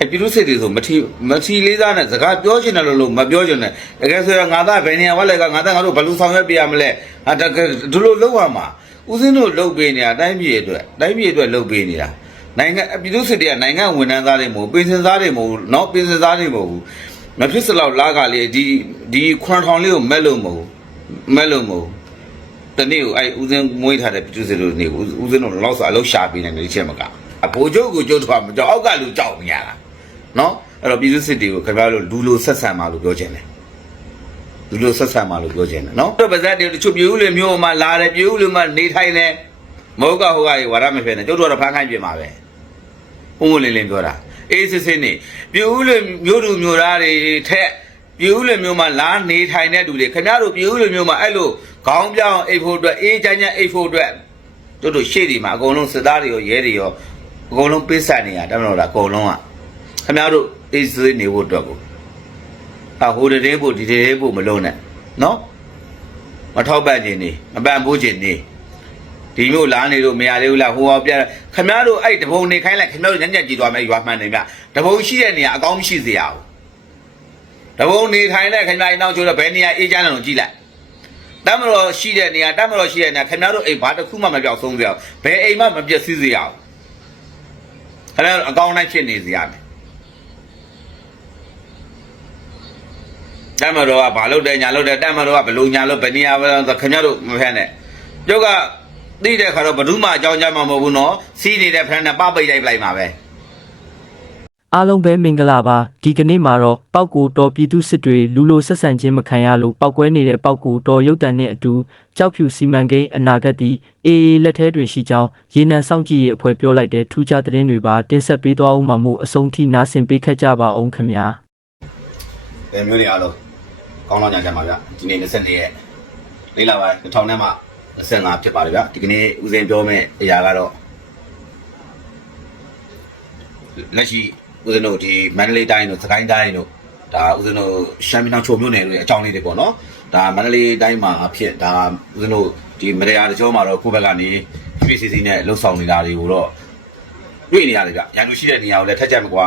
အဲပြည်သူစစ်တွေဆိုမထီမထီလေးစားနဲ့စကားပြောချင်တယ်လို့လို့မပြောချင်နဲ့တကယ်ဆိုရင်ငါသားဘယ်နေရာဝက်လဲကငါသားငါတို့ဘယ်လိုဆောင်ရွက်ပြရမလဲဟာတကယ်ဒီလိုလောက်ရမှာဦးစင်းတို့လုပ်ပေးနေတာတိုင်းပြည်အတွက်တိုင်းပြည်အတွက်လုပ်ပေးနေတာနိုင်ငံပြည်သူစစ်တွေကနိုင်ငံဝန်ထမ်းသားတွေမဟုတ်ပင်စင်သားတွေမဟုတ်နော်ပင်စင်သားတွေမဟုတ်ဘူးမဖြစ်စလောက်လာကလေးဒီဒီခွန်ထောင်လေးကိုမက်လို့မဟုတ်မက်လို့မဟုတ်တနေ့ကိုအဲ့ဦးစင်းမွေးထားတဲ့ပြည်သူစစ်တို့နေဦးစင်းတို့လောက်ဆိုအလောက်ရှာပေးနေတယ်ဒီချက်မကအဘိုးချုပ်ကိုကြုတ်ထွားမကြောက်အောက်ကလူကြောက်နေရတာ နော်အဲ့တော့ပြည်သူစစ်တွေကိုခင်ဗျားတို့လူလိုဆက်ဆံပါလို့ပြောချင်တယ်လူလိုဆက်ဆံပါလို့ပြောချင်တယ်နော်တော့ပါဇက်တွေတချို့ပြည်ဦးလေမျိုးမှလာတယ်ပြည်ဦးလေမှနေထိုင်တယ်မဟုတ်ကဟိုကရေဝါရမဖြစ်နေကျုပ်တို့ကတော့ဖမ်းခိုင်းပြင်ပါပဲဘုံဘုံလင်းလင်းပြောတာအေးစစ်စစ်နေပြည်ဦးလေမျိုးသူမျိုးသားတွေထက်ပြည်ဦးလေမျိုးမှလာနေထိုင်တဲ့သူတွေခင်ဗျားတို့ပြည်ဦးလေမျိုးမှအဲ့လိုခေါင်းပြောင်းအိတ်ဖို့အတွက်အေးချမ်းချမ်းအိတ်ဖို့အတွက်တို့တို့ရှေ့ဒီမှာအကုန်လုံးစစ်သားတွေရောရဲတွေရောအကုန်လုံးပိတ်ဆက်နေတာတမန်တော်တာအကုန်လုံးက ခင်ဗျားတို့အေးစေးနေဖို့အတွက်ကိုအဟိုတည်းဖို့ဒီတည်းဖို့မလုံးနဲ့နော်မထောက်ပံ့ခြင်းနေမပံ့ပိုးခြင်းနေဒီမျိုးလာနေလို့မရသေးဘူးလားဟိုအောင်ပြခင်ဗျားတို့အဲ့တဘုံနေခိုင်းလိုက်ခင်ဗျားတို့ညံ့ညံ့ကြည့်သွားမယ်ရွာမှန်နေမြတဘုံရှိတဲ့နေရာအကောင်းမရှိစေရဘူးတဘုံနေထိုင်တဲ့ခင်ဗျားအိမ်နောက်ကျတော့ဘယ်နေရာအေးချမ်းတယ်လို့ကြည့်လိုက်တမတော်ရှိတဲ့နေရာတမတော်ရှိတဲ့နေရာခင်ဗျားတို့အိမ်ဘာတစ်ခုမှမပြောက်ဆုံးစေရအောင်ဘယ်အိမ်မှမပျက်စီးစေရအောင်ခင်ဗျားတို့အကောင်းတိုင်းဖြစ်နေစေရမယ် တက်မတော်ကဘာလုပ်တယ်ညာလုပ်တယ်တက်မတော်ကဘလို့ညာလို့ဘယ်နေရာပဲဆိုခင်ဗျားတို့မဖက်နဲ့ကျုပ်ကသိတဲ့ခါတော့ဘယ်သူမှအကြောင်းကြမှာမဟုတ်ဘူးနော်စီးနေတဲ့ဖက်နဲ့ပပိတ်လိုက်ပလိုက်မှာပဲအားလုံးပဲမင်္ဂလာပါဒီကနေ့မှာတော့ပောက်ကူတော်ပြည်သူစစ်တွေလူလိုဆက်ဆံခြင်းမခံရလို့ပောက်ကွဲနေတဲ့ပောက်ကူတော်ရုပ်တံနဲ့အတူကြောက်ဖြူစီမံကိန်းအနာဂတ်ဒီအေးအေးလက်ထဲတွင်ရှိကြောင်းရေနံစောင့်ကြည့်ရေးအဖွဲ့ပြောလိုက်တဲ့ထူးခြားသတင်းတွေပါတင်ဆက်ပေးသွားဦးမှာမို့အဆုံးထိနားဆင်ပေးခက်ကြပါအောင်ခင်ဗျာအဲမျိုးတွေအားလုံး ကောင်းတော့ညာကြမှာဗျဒီနေ့24ရက်လေးလပိုင်း2000နဲ့မှ25ဖြစ်ပါတယ်ဗျဒီကနေ့ဦးစင်ပြောမယ့်အရာကတော့လက်ရှိဦးဇင်းတို့ဒီမန္တလေးတိုင်းတို့စကိုင်းတိုင်းတို့ဒါဦးဇင်းတို့ရှမ်းပြည်နယ်ချုံမြို့နယ်တို့ရဲ့အကြောင်းလေးတွေပေါ့နော်ဒါမန္တလေးတိုင်းမှာအဖြစ်ဒါဦးဇင်းတို့ဒီမတရားတကြောမှာတော့ကိုယ့်ဘက်ကနေ PCC နဲ့လှုပ်ဆောင်နေတာတွေကိုတော့တွေ့နေရတယ်ဗျရန်သူရှိတဲ့နေရာကိုလည်းထက်ချက်မကွာ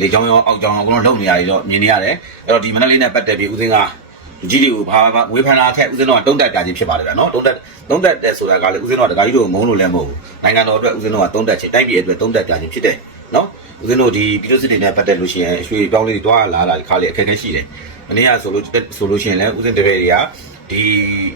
လေချောင်းရောအောက်ချောင်းရောအကုန်လုံးလုံနေရတယ်တော့မြင်နေရတယ်အဲ့တော့ဒီမန္တလေးနဲ့ပတ်သက်ပြီးဦးဇင်းကလူကြီးတွေကိုဘာမှဝေဖန်တာထက်ဦးဇင်းတော့တုံးတက်ပြခြင်းဖြစ်ပါတယ်ဗျာနော်တုံးတက်တုံးတက်တဲ့ဆိုတာကလည်းဦးဇင်းတော့တခါကြီးတို့မုန်းလို့လည်းမဟုတ်ဘူးနိုင်ငံတော်အတွက်ဦးဇင်းတော့တုံးတက်ခြင်းတိုင်းပြည်အတွက်တုံးတက်ပြခြင်းဖြစ်တယ်နော်ဦးဇင်းတို့ဒီပြည်သူစစ်တွေနဲ့ပတ်သက်လို့ရှိရင်ရွှေပြောင်းလေးတွေတွားလာလာဒီခါလေးအခက်အခဲရှိတယ်။မနေ့ကဆိုလို့ဆိုလို့ရှိရင်လည်းဦးဇင်းတပည့်တွေကဒီ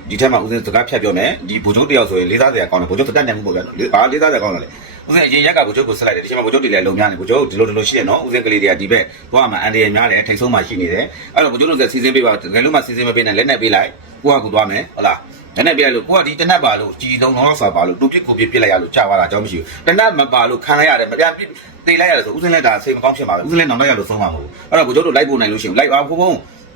ဒီထက်မှဦးဇင်းစကားဖြတ်ပြောမယ်ဒီဘိုလ်ချုပ်တယောက်ဆိုရင်လေးစားစရာကောင်းတယ်ဘိုလ်ချုပ်တက်နေမှုပေါ့ဗျာနော်။ဘာလေးစားစရာကောင်းတယ်လဲ။ ဦးဇင်းအရင်ရက်ကဘိုလ်ချုပ်ကိုဆက်လိုက်တယ်ဒီချိန်မှာဘိုလ်ချုပ်တွေလည်းလုံများနေဘိုလ်ချုပ်ဒီလိုဒီလိုရှိတယ်နော်ဦးဇင်းကလေးတွေကဒီဘက်သွားမှာအန်ဒီရများတယ်ထိတ်ဆုံးမှရှိနေတယ်။အဲ့တော့ဘိုလ်ချုပ်တို့ကစီစဉ်ပေးပါငယ်လုံးမှစီစဉ်မပေးနဲ့လက်နဲ့ပေးလိုက်ကိုကကူသွားမယ်ဟုတ်လား။လက်နဲ့ပြရလို့ကိုကဒီတနက်ပါလို့ကြည်လုံးလုံးဆောပါလို့တူပစ်ကိုပစ်ပစ်လိုက်ရလို့ကြာသွားတာအကြောင်းမရှိဘူး။တနက်မပါလို့ခံလိုက်ရတယ်မပြန်ပစ်တေးလိုက်ရတယ်ဆိုဦးစင်းလက်ဒါစိတ်မကောင်းဖြစ်ပါဘူးဦးစင်းလက်နောင်လိုက်ရလို့ဆုံးမှာမဟုတ်ဘူးအဲ့တော့ကိုကျိုးတို့လိုက်ပို့နိုင်လို့ရှိရင်လိုက်ပါဘုံဘုံ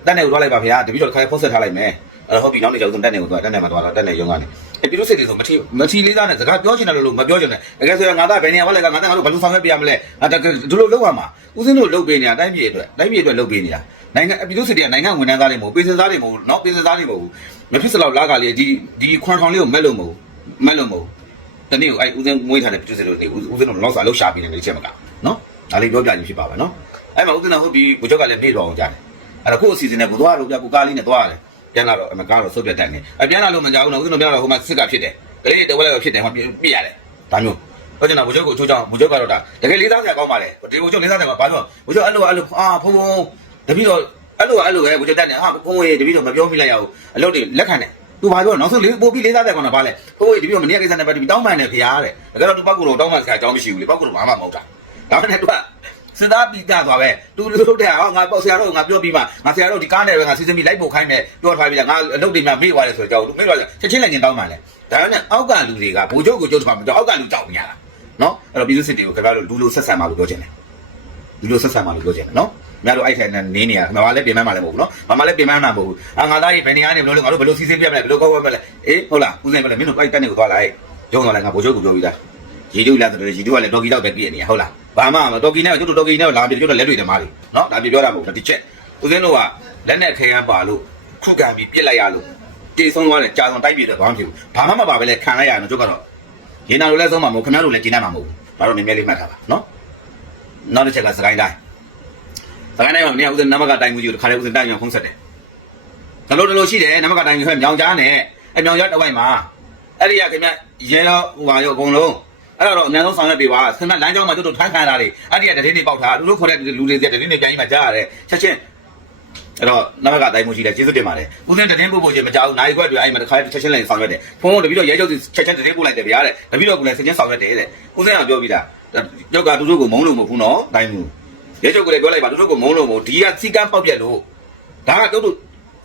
တက်နေကိုသွားလိုက်ပါခင်ဗျာတပီတော့တစ်ခါဖုတ်ဆက်ထားလိုက်မယ်အဲ့တော့ဟုတ်ပြီနောက်နေ့ကျတော့တက်နေကိုသွားတက်နေမှာသွားတော့တက်နေရုံကနေ အဲပြည်သူစစ်တွေဆိုမထီမထီလေးစားနဲ့စကားပြောချင်တယ်လို့လို့မပြောချင်နဲ့တကယ်ဆိုရင်ငါသားဘယ်နေရာဝက်လဲကငါသားငါတို့ဘယ်လိုဆောင်ရွက်ပြရမလဲငါတကယ်ဒီလိုလုပ်ရမှာဦးစင်းတို့လုပ်ပေးနေရတိုင်းပြည်အတွက်တိုင်းပြည်အတွက်လုပ်ပေးနေရနိုင်ငံပြည်သူစစ်တွေကနိုင်ငံဝန်ထမ်းသားတွေမဟုတ်ပေးစင်သားတွေမဟုတ်နော်ပေးစင်သားတွေမဟုတ်မဖြစ်စလောက်လာကလေးဒီဒီခွန်ထောင်လေးကိုမက်လို့မဟုတ်မက်လို့မဟုတ်တနေ့ကိုအဲဦးစင်းမွေးထားတဲ့ပြည်သူစစ်တွေနေဦးစင်းတို့လော့စာလောက်ရှာပြီးနေတယ်ချက်မကနော်ဒါလေးပြောပြခြင်းဖြစ်ပါပါနော်အဲ့မှာဦးစင်းကဟုတ်ပြီဘုချုပ်ကလည်းပြေတော့အောင်ကြားတယ်အဲ့တော့ခုအစီအစဉ်နဲ့ကိုသွားလို့ပြကိုကားလေးနဲ့သွားရတယ် ပြန်လာတော့အမကားတော့ဆုတ်ပြတ်တိုင်နေအပြန်လာလို့မကြောက်ဘူးနော်ဥက္ကဋ္ဌပြန်လာတော့ဟိုမှာစစ်ကဖြစ်တယ်ကလေးတဝက်လည်းဖြစ်တယ်ဟိုပြည့်ရတယ်ဒါမျိုးတော့ကျွန်တော်ဘုချုပ်ကိုချိုးချောင်းဘုချုပ်ကတော့ဒါတကယ်လေးစားစရာကောင်းပါလေဒီဘုချုပ်လေးစားစရာဘာလို့ဘုချုပ်အဲ့လိုအဲ့လိုအာဖုံဖုံတပည့်တော့အဲ့လိုအဲ့လိုပဲဘုချုပ်တက်နေဟာဖုံဝေးတပည့်တော့မပြောမိလိုက်ရဘူးအလုပ်တွေလက်ခံတယ်သူဘာပြောနောက်ဆုံးလေးပို့ပြီးလေးစားတဲ့ကောင်ကဘာလဲဖုံဝေးတပည့်တော့မနေ့ကကိစ္စနဲ့ပတ်ပြီးတောင်းပန်တယ်ခင်ဗျာတဲ့ဒါကတော့သူပောက်ကူတော့တောင်းပန်စရာအကြောင်းမရှိဘူးလေပောက်ကူတော့ဘာမှမဟုတ်တာဒါနဲ့သူက စစ်သားပြီးကြသွားပဲတူလို့တဲ့ဟောငါပေါ့ဆရာတို့ငါပြောပြီးမှငါဆရာတို့ဒီကားနဲ့ပဲငါစီစဉ်ပြီးလိုက်ပို့ခိုင်းမယ်ပြောထားပြီးလားငါအလုပ်တွေမှမေ့သွားတယ်ဆိုတော့ကြောက်မေ့သွားတယ်ချက်ချင်းလည်းညင်တောင်းပါလေဒါနဲ့အောက်ကလူတွေကဘိုးချုပ်ကိုကြုတ်ထားမှာတော့အောက်ကလူကြောက်နေရတာနော်အဲ့တော့ပြည်သူစစ်တွေကိုခင်ဗျားတို့လူလိုဆက်ဆံပါလို့ပြောချင်တယ်လူလိုဆက်ဆံပါလို့ပြောချင်တယ်နော်ခင်ဗျားတို့အဲ့ထိုင်နေနေနေရခင်ဗျားလည်းပြင်ပန်းမှာလည်းမဟုတ်ဘူးနော်မမလည်းပြင်ပန်းမှာမဟုတ်ဘူးအာငါသားကြီးဘယ်နေရာနေဘယ်လိုလဲငါတို့ဘယ်လိုစီစဉ်ပြမလဲဘယ်လိုကောက်ဝဲမလဲအေးဟုတ်လားဦးစင်မလဲမင်းတို့အဲ့တက်နေကိုသွားလိုက်ရုံသွားလိုက်ငါဘိုးချုပ်ကိုပြောပြီးသားရေတူလာဆိုတော့ရေတူကလည်းဒေါ်ကီတော့ပဲပြည့်နေရဟုတ်လား ဘာမှမဒေါ်ကီနဲ့ကျွတ်ဒေါ်ကီနဲ့လာပြီးကျွတ်လက်တွေတမားလေးနော်ဒါပြပြောတာမဟုတ်ဘူးဒီချက်ဦးစင်းတို့ကလက်နဲ့ခဲရန်ပါလို့ခုခံပြီးပြစ်လိုက်ရလို့တေဆုံးသွားတယ်ကြာဆုံးတိုက်ပြေတော့ဘာမှမဖြစ်ဘူးဘာမှမပါပဲလေခံလိုက်ရရင်ကျွတ်ကတော့ရေနာလိုလဲဆုံးမှာမဟုတ်ခင်ဗျားတို့လည်းကျင်းနေမှာမဟုတ်ဘူးဒါတော့နည်းနည်းလေးမှတ်ထားပါနော်နောက်တစ်ချက်ကစကိုင်းတိုင်းစကိုင်းတိုင်းမှာမင်းကဥစဉ်နမကတိုင်းမှုကြီးကိုတစ်ခါလေဥစဉ်တိုင်းပြန်ဖုံးဆက်တယ်ဒါလို့တလို့ရှိတယ်နမကတိုင်းကြီးဟဲ့မြောင်ကြားနဲ့အမြောင်ကြားတစ်ဝိုက်မှာအဲ့ဒီကခင်ဗျရဲရောဟိုပါရောအကုန်လုံး အဲ့တော့အများဆုံးဆောင်ရွက်ပေးပါခင်ဗျလမ်းကြောင်းမှာတို့တို့ထိုင်းခံတာတွေအဲ့ဒီကတည်းကနေပေါက်ထားသူတို့ခေါ်တဲ့လူတွေတည်းကနေပြန်ကြီးမှကြားရတယ်ချက်ချင်းအဲ့တော့နမကတိုင်းမှုရှိတယ်ကျေးဇူးတင်ပါတယ်ဦးစင်းတည်င်းပို့ဖို့ချင်းမကြောက်ဘူးနိုင်ခွက်တွေအဲ့မှာတစ်ခါချက်ချင်းလည်းဆောင်ရွက်တယ်ဖုန်းကတပြီးတော့ရဲချုပ်ချက်ချင်းတည်င်းပို့လိုက်တယ်ဗျာတဲ့တပြီးတော့ကလည်းချက်ချင်းဆောင်ရွက်တယ်တဲ့ဦးစင်းကပြောပြီးတာကျောက်ကသူတို့ကိုမုန်းလို့မဟုတ်ဘူးနော်တိုင်းမှုရဲချုပ်ကလည်းပြောလိုက်ပါသူတို့ကိုမုန်းလို့မဟုတ်ဒီကစီကန်းပေါက်ပြက်လို့ဒါကတို့တို့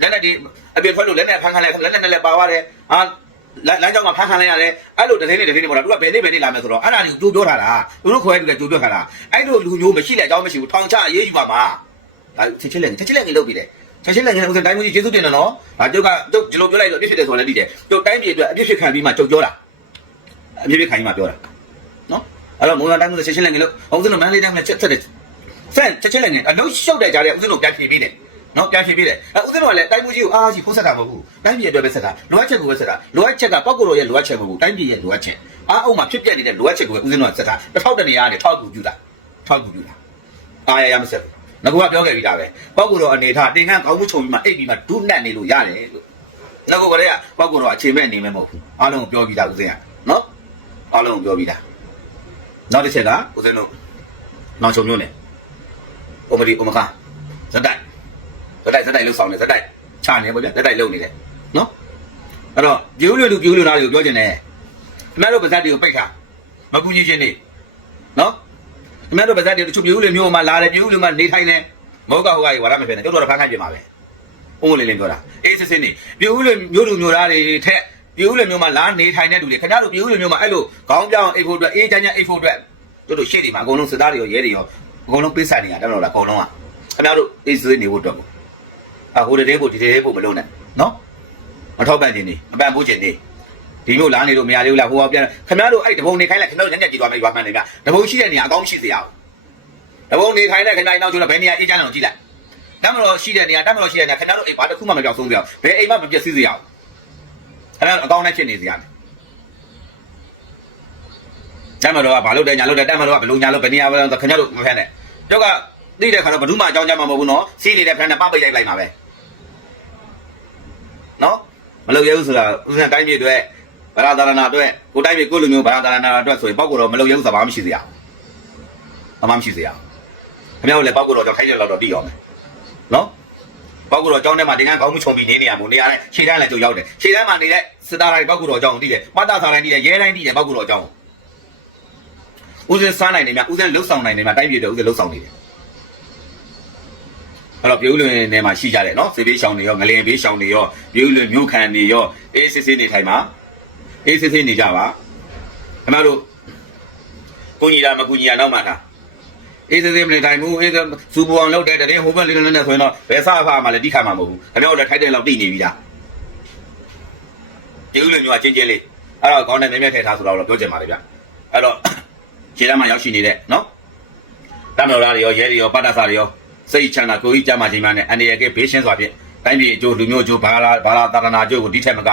လက်နဲ့ဒီအပြင်ထွက်လို့လက်နဲ့ဖန်ခံလိုက်လက်နဲ့လည်းပါသွားတယ်အာ လမ်းကြောင်းမှာဖန်ခံလိုက်ရတယ်အဲ့လိုတည်းနေတည်းနေပေါ့လားသူကဘယ်နေ့ဘယ်နေ့လာမယ်ဆိုတော့အဲ့ဒါတွေကိုကြိုးပြောထားတာသူတို့ခွဲတူတယ်ကြိုးပြောထားတာအဲ့လိုလူမျိုးမရှိတဲ့အကြောင်းမရှိဘူးထောင်ချအေးယူပါမှာဒါချက်ချင်းလည်းချက်ချင်းလည်းလုပ်ပြီးတယ်ချက်ချင်းလည်းငါဥစဉ်တိုင်းမျိုးကြီးကျေးဇူးတင်တယ်နော်ဒါကျုပ်ကကျုပ်ဒီလိုပြောလိုက်တော့အပြစ်ဖြစ်တယ်ဆိုလည်းသိတယ်ကျုပ်တိုင်းပြည်အတွက်အပြစ်ဖြစ်ခံပြီးမှကျုပ်ပြောတာအပြစ်ဖြစ်ခံပြီးမှပြောတာနော်အဲ့တော့မိုးလာတိုင်းမျိုးချက်ချင်းလည်းငါလို့ဥစဉ်တို့မန်းလေးတိုင်းလည်းချက်ချက်တယ်ဆန်ချက်ချင်းလည်းငါအလုံးရှုပ်တဲ့ကြားတဲ့ဥစဉ်တို့ပြန်ဖြေပြီးတယ် နော်ပြန်ဖြေပြီးတယ်အဲဥစဉ်တို့ကလည်းတိုင်းမျိုးကြီးကိုအားကြီးဖုံးဆက်တာမဟုတ်ဘူးတိုင်းပြည်အတွက်ပဲဆက်တာလိုအပ်ချက်ကိုပဲဆက်တာလိုအပ်ချက်ကပောက်ကိုရောရဲ့လိုအပ်ချက်မဟုတ်ဘူးတိုင်းပြည်ရဲ့လိုအပ်ချက်အားအုံမှာဖြစ်ပြနေတဲ့လိုအပ်ချက်ကိုပဲဥစဉ်တို့ကဆက်တာတစ်ထောက်တနေရာကနေထောက်ကူပြူတာထောက်ကူပြူတာအားရရမဆက်ဘူးငါကပြောခဲ့ပြီးသားပဲပောက်ကိုရောအနေထားတင်ခန်းကောင်းမှုချုံပြီးမှအိတ်ပြီးမှဒုနှက်နေလို့ရတယ်လို့ငါကကလေးကပောက်ကိုရောအခြေမဲ့နေမဲ့မဟုတ်ဘူးအားလုံးကိုပြောပြီးသားဥစဉ်ကနော်အားလုံးကိုပြောပြီးသားနောက်တစ်ချက်ကဥစဉ်တို့နောက်ချုံမျိုးနဲ့ဥမဒီဥမခဇက်တိုက် ဇက်တိုက်ဇက်တိုက်လှုပ်ဆောင်နေဇက်တိုက်ချနေပေါ့ဗျာဇက်တိုက်လှုပ်နေတယ်နော်အဲ့တော့ပြူးလူလူပြူးလူသားတွေကိုပြောချင်တယ်ခင်ဗျားတို့ပါဇက်တွေကိုပိတ်ခါမကူညီခြင်းနေနော်ခင်ဗျားတို့ပါဇက်တွေတချို့ပြူးလူမျိုးမှလာတယ်ပြူးလူမှနေထိုင်တယ်မဟုတ်ကဟိုကကြီးဝါရမဖြစ်နေကျုပ်တို့တော့ဖန်ခိုင်းပြင်ပါပဲဥမလေးလေးပြောတာအေးစစ်စစ်နေပြူးလူမျိုးလူမျိုးသားတွေထက်ပြူးလူမျိုးမှလာနေထိုင်တဲ့လူတွေခင်ဗျားတို့ပြူးလူမျိုးမှအဲ့လိုခေါင်းပြောင်းအိတ်ဖို့အတွက်အေးချမ်းချမ်းအိတ်ဖို့အတွက်တို့တို့ရှေ့တွေမှာအကုန်လုံးစစ်သားတွေရောရဲတွေရောအကုန်လုံးပေးဆိုင်နေတာတမလို့လားအကုန်လုံးကခင်ဗျားတို့အေးစစ်နေဖို့အတွက်ကို အဟိုတဲ့ဖို့ဒီတဲ့ဖို့မလုံးနဲ့နော်မထောက်ပံ့ခြင်းနေမပံ့ဖို့ခြင်းနေဒီမျိုးလာနေလို့မရသေးဘူးလားဟိုကပြန်ခင်ဗျားတို့အဲ့တဘုံနေခိုင်းလိုက်ခင်ဗျားတို့ညညကြည့်သွားမယ်ရွာမှန်နေဗျတဘုံရှိတဲ့နေရာအကောင်းရှိစေရအောင်တဘုံနေခိုင်းတဲ့ခင်ဗျားနောက်ကျတော့ဘယ်နေရာအေးချမ်းအောင်ကြည့်လိုက်တမလို့ရှိတဲ့နေရာတမလို့ရှိတဲ့နေရာခင်ဗျားတို့အိမ်ဘာတစ်ခုမှမပြောက်ဆုံးစေအောင်ဘယ်အိမ်မှမပြည့်စည်စေအောင်ခင်ဗျားတို့အကောင်းနဲ့ဖြစ်နေစေရမယ်တမလို့ကဘာလို့တဲ့ညာလို့တဲ့တမလို့ကဘလို့ညာလို့ဘယ်နေရာပဲခင်ဗျားတို့မဖက်နဲ့ကျောက်ကသိတဲ့ခါတော့ဘယ်သူမှအကြောင်းကြမှာမဟုတ်ဘူးနော်စီးနေတဲ့ဖက်နဲ့ပပိတ်လိုက်လိုက်မှာပဲ နော်မလုပ်ရဘူးဆိုတာဥစဉ်တိုင်းပြည်အတွက်ဗလာသာရဏအတွက်ကိုတိုင်းပြည်ကိုလူမျိုးဗလာသာရဏအတွက်ဆိုရင်ပောက်ကတော့မလုပ်ရဘူးဆိုတာဘာမှမရှိစေရအောင်ဘာမှမရှိစေရအောင်ခင်ဗျားတို့လည်းပောက်ကတော့ကြောင့်ထိုင်းတယ်လောက်တော့ပြီးအောင်မယ်နော်ပောက်ကတော့ကြောင်းထဲမှာတင်ကန်းကောင်းမှုခြုံပြီးနေနေရမို့နေရာနဲ့ခြေတန်းလည်းကြုံရောက်တယ်ခြေတန်းမှာနေတဲ့စစ်သားတိုင်းပောက်ကတော့ကြောင်းတည်တယ်မတ်တာစာတိုင်းတည်တယ်ရဲတိုင်းတည်တယ်ပောက်ကတော့ကြောင်းဦးစင်စားနိုင်နေမြဦးစင်လှုပ်ဆောင်နိုင်နေမြတိုင်းပြည်တွေဦးစင်လှုပ်ဆောင်နေတယ် အဲ့တော့ပြုံးလွင်နေမှာရှိကြတယ်နော်စေဘေးရှောင်းတွေရောငလင်ဘေးရှောင်းတွေရောပြုံးလွင်မြို့ခံတွေရောအေးစစ်စစ်နေထိုင်ပါအေးစစ်စစ်နေကြပါခင်ဗျားတို့ကိုကြီးတာမကူကြီးတာနောက်မှထားအေးစစ်စစ်မနေထိုင်ဘူးအေးစူပူအောင်လုပ်တဲ့တရင်ဟိုဘက်လေးလေးနဲ့ဆိုရင်တော့ဘယ်စားဖာမှလည်းတိခါမှာမဟုတ်ဘူးခင်ဗျားတို့လည်းထိုက်တဲ့လောက်တိနေပြီလားပြုံးလွင်မြို့ကချင်းချင်းလေးအဲ့တော့ကောင်းတဲ့မြဲမြဲထဲထားဆိုတော့ပြောချင်ပါလေဗျအဲ့တော့ခြေတမ်းမှာရောက်ရှိနေတဲ့နော်တမတော်သားတွေရောရဲတွေရောပတ်တာစာတွေရော စိတ်ချမ်းသာကိုကြီးကြမှာချိန်မှနဲ့အနေရကဘေးရှင်းစွာဖြင့်တိုင်းပြည်အကျိုးလူမျိုးအကျိုးဘာလာဘာလာတာရဏအကျိုးကိုဒီထက်မက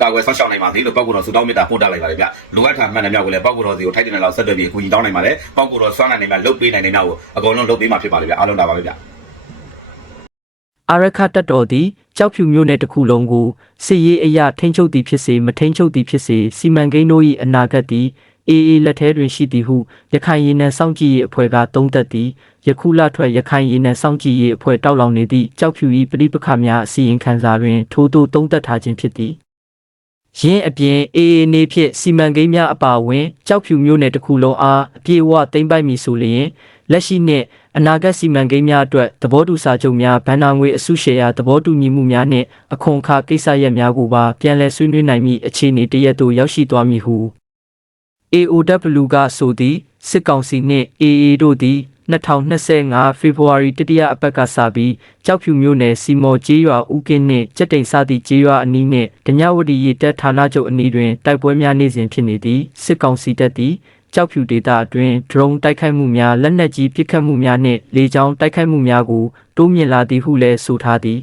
ကာကွယ်ဆောက်ရှောက်နိုင်ပါသေးလို့ပောက်ကူတော်ဆူတောင်းမေတ္တာပို့တာလိုက်ပါတယ်ဗျလိုအပ်တာမှန်တယ်မြောက်ကိုလည်းပောက်ကူတော်စီကိုထိုက်တဲ့လောက်ဆက်သွယ်ပြီးအကူကြီးတောင်းနိုင်ပါတယ်ပောက်ကူတော်စွမ်းနိုင်နေမှာလုတ်ပေးနိုင်နေမြောက်ကိုအကုန်လုံးလုတ်ပေးမှာဖြစ်ပါလေဗျအားလုံးတာပါပဲဗျအာရခတက်တော်သည်ကြောက်ဖြူမျိုးနယ်တစ်ခုလုံးကိုစစ်ရေးအရာထိန်းချုပ်သည်ဖြစ်စေမထိန်းချုပ်သည်ဖြစ်စေစီမံကိန်းတို့၏အနာဂတ်သည် အေးအေးလက်ထဲတွင်ရှိသည်ဟုရခိုင်ရင်းနှံစောင့်ကြည့်ရေးအဖွဲ့ကသုံးသပ်သည်ယခုလထွက်ရခိုင်ရင်းနှံစောင့်ကြည့်ရေးအဖွဲ့တောက်လောင်နေသည့်ကြောက်ဖြူ၏ပဋိပက္ခများအစီရင်ခံစာတွင်ထိုးထိုးသုံးသပ်ထားခြင်းဖြစ်သည်ရင်းအပြင်အေးအေးနေဖြင့်စီမံကိန်းများအပါအဝင်ကြောက်ဖြူမျိုးနယ်တစ်ခုလုံးအားအပြေအဝသိမ့်ပိုက်မည်ဆိုလျင်လက်ရှိနှင့်အနာဂတ်စီမံကိန်းများအတွက်သဘောတူစာချုပ်များဗန်နာငွေအစုရှယ်ယာသဘောတူညီမှုများနှင့်အခွန်အခကိစ္စရပ်များကိုပါပြန်လည်ဆွေးနွေးနိုင်မည့်အခြေအနေတရက်သို့ရောက်ရှိသွားမည်ဟု AOW ကဆိုသည်စစ်ကောင်စီနှင့် AA တို့သည်2025ဖေဖော်ဝါရီတတိယအပတ်ကစပြီးကြောက်ဖြူမြို့နယ်စီမော်ကျေးရွာဦးကင်းနှင့်ကြက်တိန်စသည့်ကျေးရွာအနီးနှင့်ဒညဝတီရေတပ်ဌာနချုပ်အနီးတွင်တိုက်ပွဲများနေစဉ်ဖြစ်နေသည်စစ်ကောင်စီတပ်သည်ကြောက်ဖြူဒေသအတွင်း drone တိုက်ခိုက်မှုများလက်နက်ကြီးပစ်ခတ်မှုများနှင့်လေကြောင်းတိုက်ခိုက်မှုများကိုတိုးမြင့်လာသည်ဟုလည်းဆိုထားသည်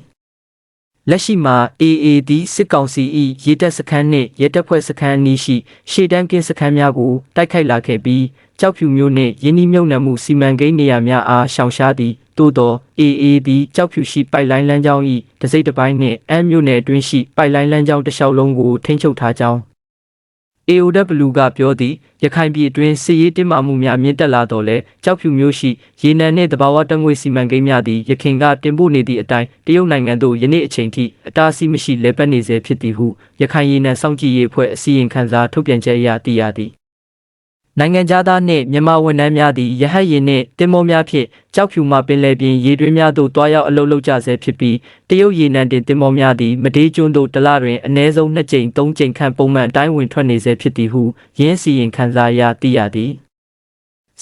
လက်ရှိမှာ AAD စစ်ကောင်စီ၏ရေတပ်စခန်းနှင့်ရဲတပ်ဖွဲ့စခန်းအနီးရှိရှေ့တန်းကင်းစခန်းများကိုတိုက်ခိုက်လာခဲ့ပြီးကြောက်ဖြူမျိုးနှင့်ယင်းနှိမြုပ်နှံမှုစီမံကိန်းနေရာများအားရှောင်ရှားသည်သို့သော AAD ကြောက်ဖြူရှိပိုက်လိုင်းလမ်းကြောင်း၏တစိမ့်တစ်ပိုင်းနှင့်အမ်းမြို့နယ်အတွင်းရှိပိုက်လိုင်းလမ်းကြောင်းတစ်လျှောက်လုံးကိုထိန်းချုပ်ထားကြောင်း AOW ကပြောသည်ရခိုင်ပြည်အတွင်းစစ်ရေးတင်းမာမှုများမြင့်တက်လာတော့လဲကြောက်ဖြူမျိုးရှိရေနံနှင့်တဘာဝတက်ငွေစီမံကိန်းများသည်ရခိုင်ကတင်ပို့နေသည့်အတိုင်းတရုတ်နိုင်ငံသို့ယနေ့အချိန်ထိအတားအဆီးမရှိလဲပတ်နေစေဖြစ်သည်ဟုရခိုင်ရေနံစောင့်ကြည့်ရေးအဖွဲ့အစည်းအင်ခန်းစာထုတ်ပြန်ချက်အရသိရသည် နိုင်ငံသားနှင့်မြန်မာဝန်ထမ်းများသည်ရဟတ်ယာဉ်နှင့်တင်မောများဖြင့်ကြောက်ဖြူမှပင်လယ်ပြင်ရေတွင်းများသို့တွားရောက်အလုပ်လုပ်ကြဆဲဖြစ်ပြီးတရုတ်ရေနံတင်တင်မောများသည်မဒေးကျွန်းသို့တစ်လတွင်အနည်းဆုံး2ကြိမ်3ကြိမ်ခန့်ပုံမှန်အတိုင်းဝင်ထွက်နေဆဲဖြစ်သည်ဟုရင်းစီရင်ခန်းစားရသိရသည်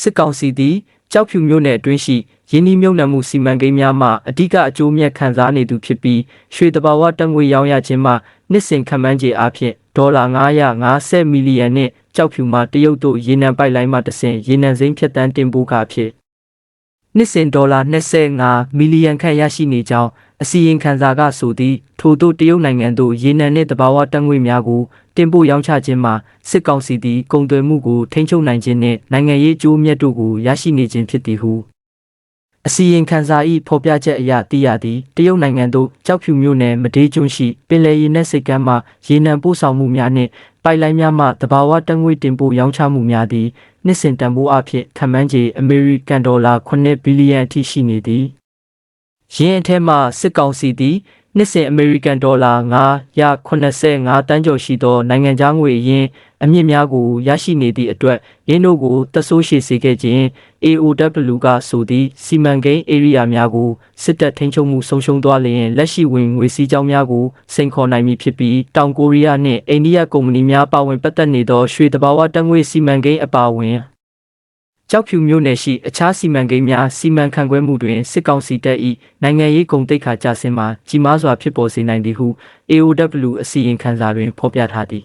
စစ်ကောင်စီသည်ကြောက်ဖြူမြို့နယ်အတွင်းရှိရင်းနှီးမြုပ်နှံမှုစီမံကိန်းများမှအ धिक အကျိုးမြတ်ခံစားနေသူဖြစ်ပြီးရွှေတဘာဝတက်ငွေရောင်းရခြင်းမှနှစ်စဉ်ခန့်မှန်းခြေအားဖြင့်ဒေါ်လာ950မီလီယံနှင့် ကြောက်ဖြူမှတရုတ်တို့ရေနံပိုက်လိုင်းမှတဆင့်ရေနံစိမ်းဖြတ်တန်းတင်ပို့ကာဖြစ်နှစ်စဉ်ဒေါ်လာ25မီလီယံခန့်ရရှိနေကြောင်းအစီရင်ခံစာကဆိုသည်ထို့သို့တရုတ်နိုင်ငံသို့ရေနံနှင့်တဘာဝတက်ငွေများကိုတင်ပို့ရောင်းချခြင်းမှာစစ်ကောင်စီသည်ကုန်သွယ်မှုကိုထိန်းချုပ်နိုင်ခြင်းနှင့်နိုင်ငံရေးအကျိုးမြတ်တို့ကိုရရှိနေခြင်းဖြစ်သည်ဟုအစီရင်ခံစာ၏ဖော်ပြချက်အရသိရသည်တရုတ်နိုင်ငံသို့ကြောက်ဖြူမြို့နယ်မဒေးကျွန်းရှိပင်လယ်ရေနက်စိတ်ကမ်းမှရေနံပို့ဆောင်မှုများနှင့် ပိုက်လိုင်းများမှတဘာဝတက်ငွေတင်ပို့ရောင်းချမှုများသည်နှစ်စဉ်တန်ဖိုးအဖြစ်ခန့်မှန်းခြေအမေရိကန်ဒေါ်လာ9ဘီလီယံအထိရှိနေသည်ယင်းအထက်မှစစ်ကောင်စီသည် နှစ်စဉ်အမေရိကန်ဒေါ်လာ985တန်းကျော်ရှိသောနိုင်ငံခြားငွေအရင်းအမြင့်များကိုရရှိနေသည့်အတွက်ရင်းတို့ကိုတဆိုးရှိစေခဲ့ခြင်း AOW ကဆိုသည့်စီမံကိန်း area များကိုစစ်တပ်ထိန်းချုပ်မှုဆုံးရှုံးသွားလျင်လက်ရှိဝင်ငွေစည်းကြောင်းများကိုစိန်ခေါ်နိုင်မည်ဖြစ်ပြီးတောင်ကိုရီးယားနှင့်အိန္ဒိယကုမ္ပဏီများပါဝင်ပတ်သက်နေသောရွှေတဘာဝတက်ငွေစီမံကိန်းအပါအဝင် ကြောက်ဖြူမြို့နယ်ရှိအခြားစီမံကိန်းများစီမံခန့်ခွဲမှုတွင်စစ်ကောင်စီတပ်၏နိုင်ငံရေးဂုဏ်သိက္ခာကျဆင်းမှာကြီးမားစွာဖြစ်ပေါ်စေနိုင်သည်ဟု AOW အစီရင်ခံစာတွင်ဖော်ပြထားသည်